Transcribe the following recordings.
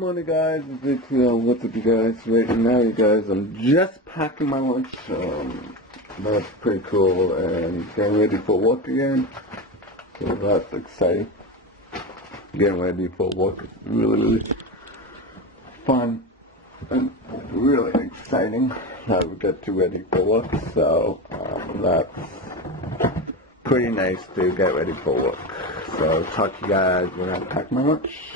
morning, guys. It's what's up, you guys? Right now, you guys, I'm just packing my lunch. That's pretty cool, and getting ready for work again. So that's exciting. Getting ready for work is really fun and really exciting. Now we get to ready for work, so that's pretty nice to get ready for work. So talk to you guys when I pack my lunch.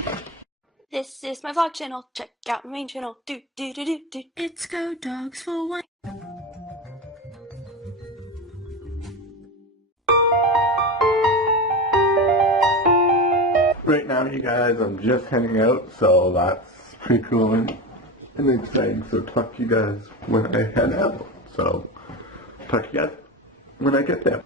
This is my vlog channel. Check out my main channel. Do. It's Go Dogs for One. Right now, you guys, I'm just heading out, so that's pretty cool and exciting. So talk to you guys when I head out. So talk to you guys when I get there.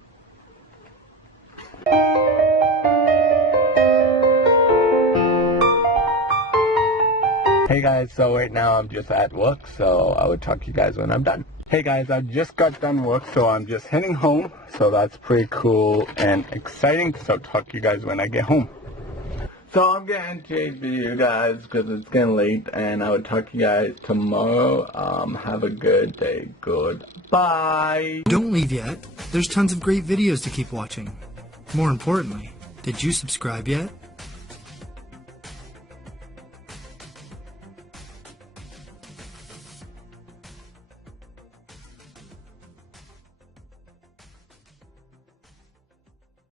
Hey guys, so right now I'm just at work, so I will talk to you guys when I'm done. Hey guys, I just got done work, so I'm just heading home. So that's pretty cool and exciting. So talk to you guys when I get home. So I'm getting changed for you guys because it's getting late, and I will talk to you guys tomorrow. Have a good day. Goodbye. Don't leave yet. There's tons of great videos to keep watching. More importantly, did you subscribe yet?